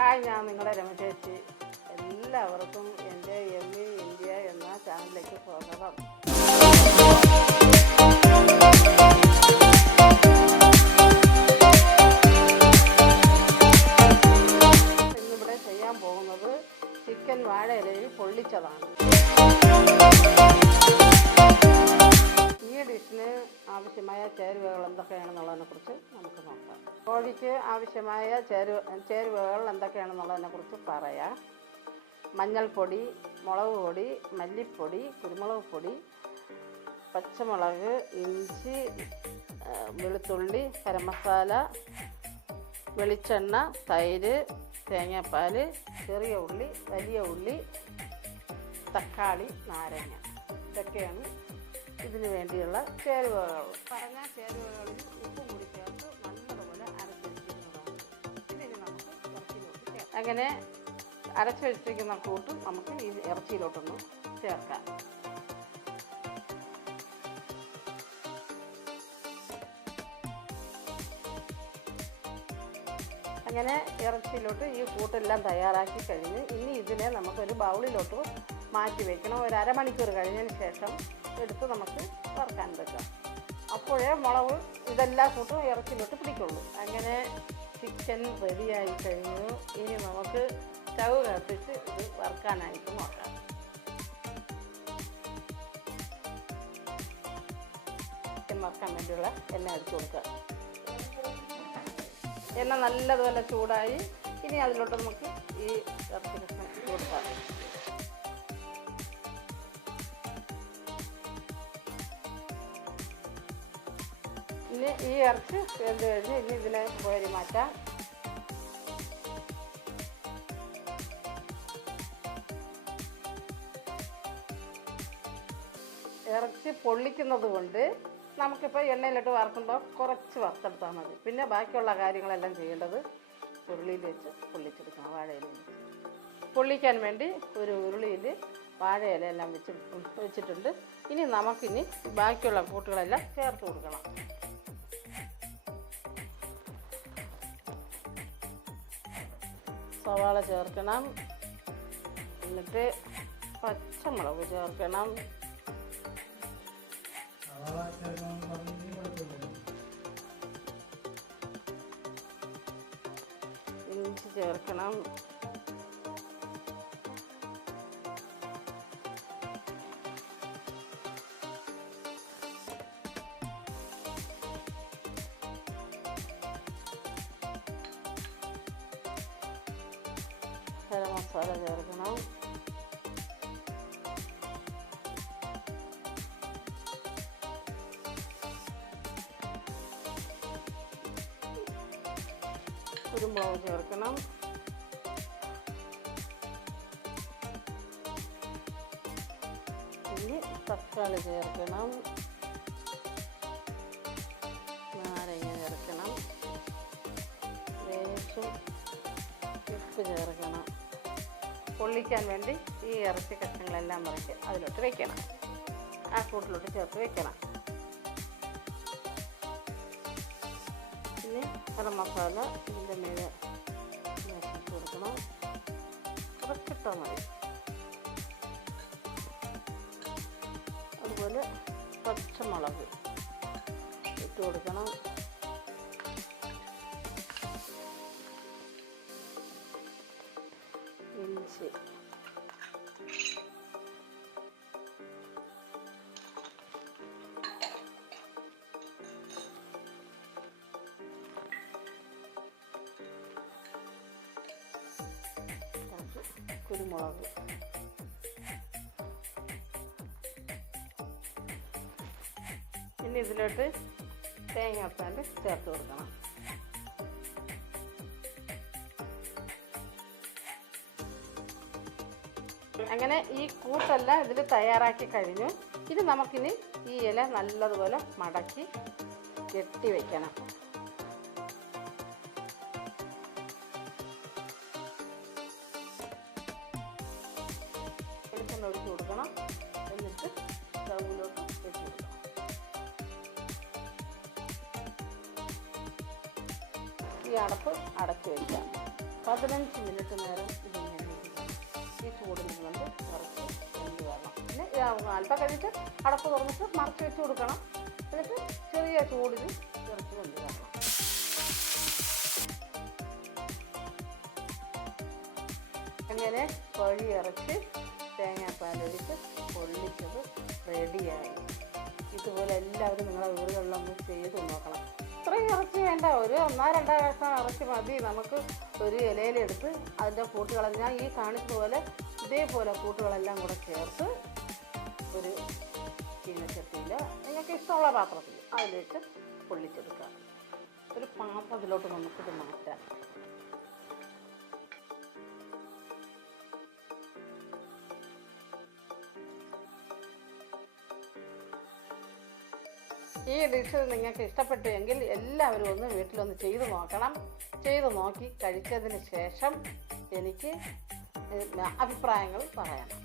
Hi, ഞാൻ നിങ്ങളുടെ രമേശേച്ചി. എല്ലാവർക്കും എൻ്റെ യമ്മി ഇന്ത്യ എന്ന ചാനലിലേക്ക് സ്വാഗതം. ഇന്നിവിടെ ചെയ്യാൻ പോകുന്നത് ചിക്കൻ വാഴയിലയിൽ പൊള്ളിച്ചതാണ്. ഈ ഡിഷിന് ആവശ്യമായ ചേരുവകൾ എന്തൊക്കെയാണെന്നുള്ളതിനെക്കുറിച്ച് നമുക്ക് നോക്കാം. കോഴിക്ക് ആവശ്യമായ ചേരുവകൾ എന്തൊക്കെയാണെന്നുള്ളതിനെക്കുറിച്ച് പറയാം. മഞ്ഞൾപ്പൊടി, മുളക് പൊടി, മല്ലിപ്പൊടി, കുരുമുളക് പൊടി, പച്ചമുളക്, ഇഞ്ചി, വെളുത്തുള്ളി, ഗരം മസാല, വെളിച്ചെണ്ണ, തൈര്, തേങ്ങാപ്പാൽ, ചെറിയ ഉള്ളി, വലിയ ഉള്ളി, തക്കാളി, നാരങ്ങ. ഇതൊക്കെയാണ് ഇതിന് വേണ്ടിയുള്ള ചേരുവകൾ. പറഞ്ഞ ചേരുവകളിൽ ഉപ്പും കൂടി ചേർത്ത് നല്ലതുപോലെ അരച്ചെടുക്കുന്നതാണ്. ഇതിന് നമുക്ക് ഇറച്ചിയിലോട്ട് ചേർക്കാം. അങ്ങനെ അരച്ചു വെച്ചിരിക്കുന്ന കൂട്ട് നമുക്ക് ഈ ഇറച്ചിയിലോട്ടൊന്ന് ചേർക്കാം. അങ്ങനെ ഇറച്ചിയിലോട്ട് ഈ കൂട്ടെല്ലാം തയ്യാറാക്കി കഴിഞ്ഞ് ഇനി ഇതിനെ നമുക്കൊരു ബൗളിലോട്ട് മാറ്റി വയ്ക്കണം. ഒരു അരമണിക്കൂർ കഴിഞ്ഞതിന് ശേഷം എടുത്ത് നമുക്ക് വറുക്കാൻ വെക്കാം. അപ്പോഴേ മുളക് ഇതെല്ലാം കൂട്ടും ഇറച്ചിയിലോട്ട് പിടിക്കുള്ളൂ. അങ്ങനെ ചിക്കൻ റെഡിയായി കഴിഞ്ഞു. ഇനി നമുക്ക് സ്റ്റൗ കത്തിച്ച് ഇത് വറുക്കാനായിട്ട് നോക്കാം. ചിക്കൻ വറുക്കാൻ വേണ്ടിയുള്ള എണ്ണ എടുത്ത് കൊടുക്കുക. എണ്ണ നല്ലതുപോലെ ചൂടായി. ഇനി അതിലോട്ട് നമുക്ക് ഈ ഇറച്ചി കഷ്ണം ഇട്ട് കൊടുക്കാം. ഇനി ഈ ഇറച്ചി വെന്ത് കഴിഞ്ഞ് ഇനി ഇതിനെ കോരി മാറ്റാം. ഇറച്ചി പൊള്ളിക്കുന്നത് കൊണ്ട് നമുക്കിപ്പോൾ എണ്ണയിലിട്ട് വറുക്കുമ്പോൾ കുറച്ച് വറുത്തെടുത്താൽ മതി. പിന്നെ ബാക്കിയുള്ള കാര്യങ്ങളെല്ലാം ചെയ്യേണ്ടത് ഉരുളിയിൽ വെച്ച് പൊള്ളിച്ചെടുക്കണം. വാഴയില പൊള്ളിക്കാൻ വേണ്ടി ഒരു ഉരുളിയിൽ വാഴയില എല്ലാം വെച്ചിട്ടുണ്ട്. ഇനി നമുക്കിനി ബാക്കിയുള്ള കൂട്ടുകളെല്ലാം ചേർത്ത് കൊടുക്കണം. സവാള ചേർക്കണം. എന്നിട്ട് പച്ചമുളക് ചേർക്കണം. ഇഞ്ചി ചേർക്കണം. ഗരം മസാല ചേർക്കണം. കുരുമുളക് ചേർക്കണം. ഇനി തക്കാളി ചേർക്കണം. നാരങ്ങ ചേർക്കണം. ലേശം ഉപ്പ് ചേർക്കണം. പൊള്ളിക്കാൻ വേണ്ടി ഈ ഇറച്ചി കഷ്ണങ്ങളെല്ലാം മുറിച്ച് അതിലോട്ട് വെക്കണം. ആ കൂട്ടിലോട്ട് ചേർത്ത് വെക്കണം. ഇനി ഗരം മസാല ഇതിൻ്റെ മേലെ ഇട്ട് കൊടുക്കണം. കുറച്ചിട്ടാൽ മതി. അതുപോലെ പച്ചമുളക് ഇട്ട് കൊടുക്കണം. ഇഞ്ചി, കുരുമുളക്, ഇനി ഇതിലോട്ട് തേങ്ങാപ്പാൽ ചേർത്ത് കൊടുക്കണം. അങ്ങനെ ഈ കൂട്ടെല്ലാം ഇതിൽ തയ്യാറാക്കി കഴിഞ്ഞു. ഇത് നമുക്കിനി ഈ ഇല നല്ലതുപോലെ മടക്കി കെട്ടി വയ്ക്കണം. വെളിച്ചെണ്ണ ഒഴിച്ച് കൊടുക്കണം. എന്നിട്ട് സ്റ്റൗവിലോട്ട് വെച്ച് കൊടുക്കണം. ഈ അടപ്പ് അടച്ചു വയ്ക്കാം. 15 മിനിറ്റ് നേരം ഇതിങ്ങനെ ഇരിക്കണം. ഈ ചൂടിൽ കൊണ്ട് ഇറച്ചി വെന്ത് വരണം. പിന്നെ അല്പം കഴിഞ്ഞിട്ട് അടപ്പ് തുറന്നിട്ട് മറച്ച് വെച്ച് കൊടുക്കണം. എന്നിട്ട് ചെറിയ ചൂടിൽ ഇറച്ചി വെന്ത് വരണം. അങ്ങനെ കോഴി ഇറച്ചി തേങ്ങാപ്പാലൊഴിച്ച് പൊള്ളിച്ചത് റെഡിയായി. ഇതുപോലെ എല്ലാവരും നിങ്ങളുടെ വീടുകളിലൊന്ന് ചെയ്ത് നോക്കണം. ഇത്രയും ഇറച്ചി വേണ്ട, ഒരു 1-2 കഷ്ണം ഇറച്ചി മതി. നമുക്ക് ഒരു ഇലയിലെടുത്ത് അതിൻ്റെ കൂട്ടുകളെല്ലാം ഞാൻ ഈ കാണിച്ചതുപോലെ ഇതേപോലെ കൂട്ടുകളെല്ലാം കൂടെ ചേർത്ത് ഒരു ചീനച്ചട്ടിയിൽ നിങ്ങൾക്ക് ഇഷ്ടമുള്ള പാത്രത്തിൽ അതിലേക്ക് പൊള്ളിച്ചെടുക്കാം. ഒരു പാത്രത്തിലോട്ട് നമുക്കിത് മാറ്റാം. ഈ ഡിഷ് നിങ്ങൾക്ക് ഇഷ്ടപ്പെട്ടുവെങ്കിൽ എല്ലാവരും ഒന്ന് വീട്ടിലൊന്ന് ചെയ്ത് നോക്കണം. ചെയ്ത് നോക്കി കഴിച്ചതിന് ശേഷം എനിക്ക് അഭിപ്രായങ്ങൾ പറയണം.